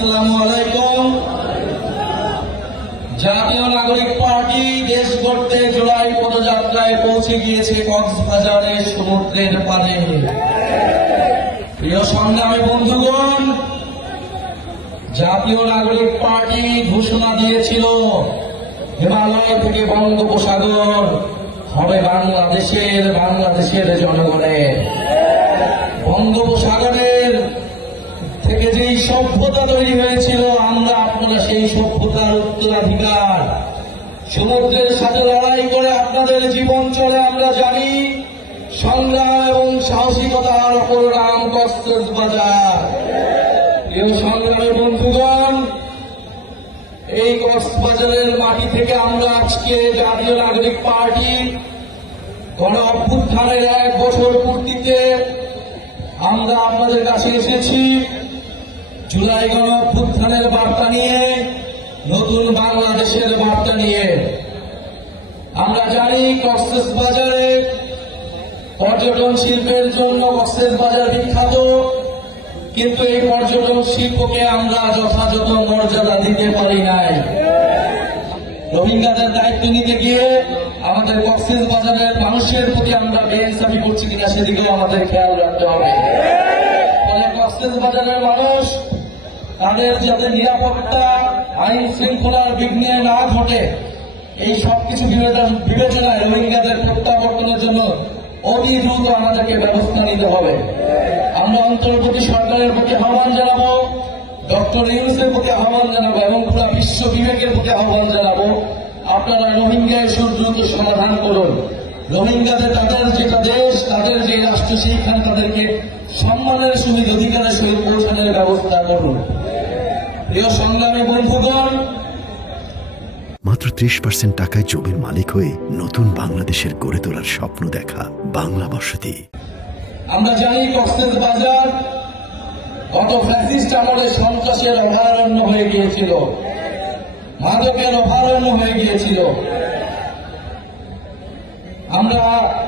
আসসালামু আলাইকুম। জাতীয় নাগরিক পার্টি দেশ গড়তে জুলাই পদযাত্রায় পৌঁছে গিয়েছে কক্সবাজারের সমুদ্রের পাড়ে। প্রিয় সংগ্রামী বন্ধুগণ, জাতীয় নাগরিক পার্টি ঘোষণা দিয়েছিল হিমালয় থেকে বঙ্গোপসাগর হবে বাংলাদেশের জনগণের। বঙ্গোপসাগরের থেকে যেই সভ্যতা তৈরি হয়েছিল, আপনারা সেই সভ্যতার উত্তরাধিকার। সমুদ্রের সাথে লড়াই করে আপনাদের জীবন চলে আমরা জানি। সংগ্রাম এবং সাহসিকতার অপর নাম কক্সবাজার। প্রিয় সংগ্রামী বন্ধুগণ, এই কক্সবাজারের মাটি থেকে আমরা আজকে জাতীয় নাগরিক পার্টি গণ অভ্যুত্থানের 1 বছর পূর্তিতে আমরা আপনাদের কাছে এসেছি জুলাই গণ অভ্যুত্থানের বার্তা নিয়ে, নতুন বাংলাদেশের বার্তা নিয়ে। আমরা জানি কক্সবাজারে পর্যটন শিল্পের জন্য কক্সবাজার বিখ্যাত, কিন্তু এই পর্যটন শিল্পকে আমরা যথাযথ মর্যাদা দিতে পারি নাই। রোহিঙ্গাদের দায়িত্ব নিতে গিয়ে আমাদের কক্সবাজারের মানুষের প্রতি আমরা বেইনসাফি করছি কিনা সেদিকেও আমাদের খেয়াল রাখতে হবে। ফলে কক্সবাজারের মানুষ তাদের যাতে নিরাপত্তা, আইন শৃঙ্খলার বিঘ্নে না ঘটে, এই সবকিছু বিবেচনায় রোহিঙ্গাদের প্রত্যাবর্তনের জন্য অতি দ্রুত আমাদেরকে ব্যবস্থা নিতে হবে। আমরা অন্তর্বর্তী সরকারের প্রতি আহ্বান জানাবো, ডক্টর ইউনূসের প্রতি আহ্বান জানাবো এবং পুরো বিশ্ব বিবেকের প্রতি আহ্বান জানাবো, আপনারা রোহিঙ্গা ইস্যু দ্রুত সমাধান করুন। রোহিঙ্গাদের তাদের যেটা দেশ, তাদের যে রাষ্ট্র, সেইখানে তাদেরকে সম্মানের সহিত অধিকারের সহিত পৌঁছানোর ব্যবস্থা করুন। প্রিয় সংগ্রামী বন্ধুগণ, মাত্র 30% টাকায় জমির মালিক হয়ে নতুন বাংলাদেশের গড়ে তোলার স্বপ্ন দেখা বাংলা বসতি। আমরা জানি কক্সবাজার গত ফ্যাসিস্ট আমলে সন্ত্রাসের অভয়ারণ্য হয়ে গিয়েছিল, মাদকের অভয়ারণ্য হয়ে গিয়েছিল। আমরা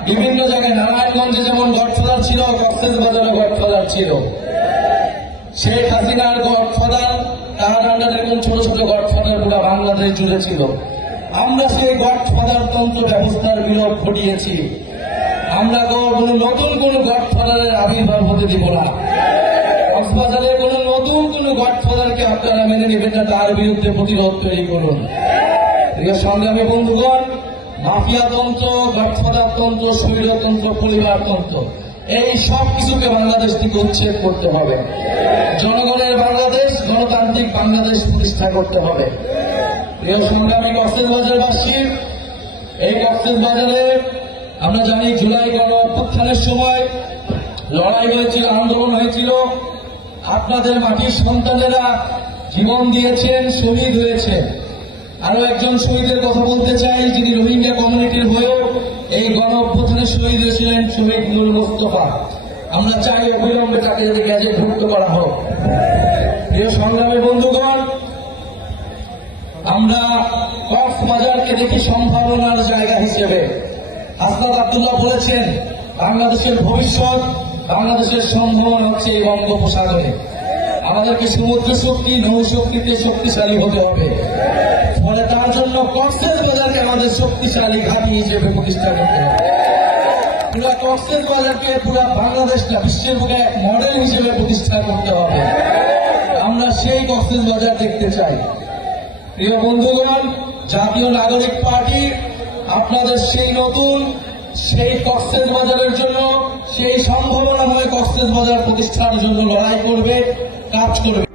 বিভিন্ন জায়গায় নারায়ণগঞ্জে যেমন গডফাদার ছিল, কক্সবাজারও গডফাদার ছিল। শেখ হাসিনার গডফাদার, তার আন্ডারে এরকম ছোট ছোট গডফাদার পুরো বাংলাদেশ জুড়ে ছিল। আমরা সেই গডফাদার তন্ত্র ব্যবস্থার বিলোপ ঘটিয়েছি। আমরা নতুন কোন গডফাদারের আবির্ভাব হতে দিব না। কক্সবাজারের কোন নতুন কোন গডফাদারকে আপনারা মেনে নেবেন না, তার বিরুদ্ধে প্রতিরোধ তৈরি করুন। প্রিয় সংগ্রামী বন্ধুগণ, মাফিয়া তন্ত্র, গডফাদার তন্ত্র, স্বৈরতন্ত্র, পরিবারতন্ত্র, এই সব কিছুকে বাংলাদেশ থেকে উচ্ছেদ করতে হবে। জনগণের বাংলাদেশ, গণতান্ত্রিক বাংলাদেশ প্রতিষ্ঠা করতে হবে। প্রিয় সংগ্রামী কক্সবাজারবাসী, এই কক্সবাজারে আমরা জানি জুলাই গণ অভ্যুত্থানের সময় লড়াই হয়েছিল, আন্দোলন হয়েছিল। আপনাদের মাটির সন্তানেরা জীবন দিয়েছেন, শহীদ হয়েছে। আরো একজন শহীদের কথা বলতে চাই, যিনি রোহিঙ্গা কমিউনিটির হয়েও এই গণ অভ্যুত্থানে শহীদ হয়েছিলেন, শহীদ নূর মোস্তফা। আমরা চাই অবিলম্বে তাকে যদি গ্যাজেটভুক্ত করা হোক। প্রিয় সংগ্রামী বন্ধুগণ, আমরা কক্সবাজারকে দেখি সম্ভাবনার জায়গা হিসেবে। হাসনাত আব্দুল্লাহ বলেছেন, বাংলাদেশের ভবিষ্যৎ, বাংলাদেশের সম্ভাবনা হচ্ছে এই বঙ্গোপসাগরে। আমাদেরকে সমুদ্র শক্তি, নৌশক্তিতে শক্তিশালী হতে হবে। ফলে তার জন্য কক্সবাজারকে আমাদের শক্তিশালী ঘাঁটি হিসেবে প্রতিষ্ঠা করতে হবে। পুরো কক্সবাজারকে, পুরো বাংলাদেশটা বিশ্বের বুকে এক মডেল হিসেবে প্রতিষ্ঠা করতে হবে। আমরা সেই কক্সবাজার দেখতে চাই। প্রিয় বন্ধুগণ, জাতীয় নাগরিক পার্টি আপনাদের সেই নতুন, সেই কক্সবাজারের জন্য, সেই সম্ভাবনাময় কক্সবাজার প্রতিষ্ঠার জন্য লড়াই করবে, কাজ করবে।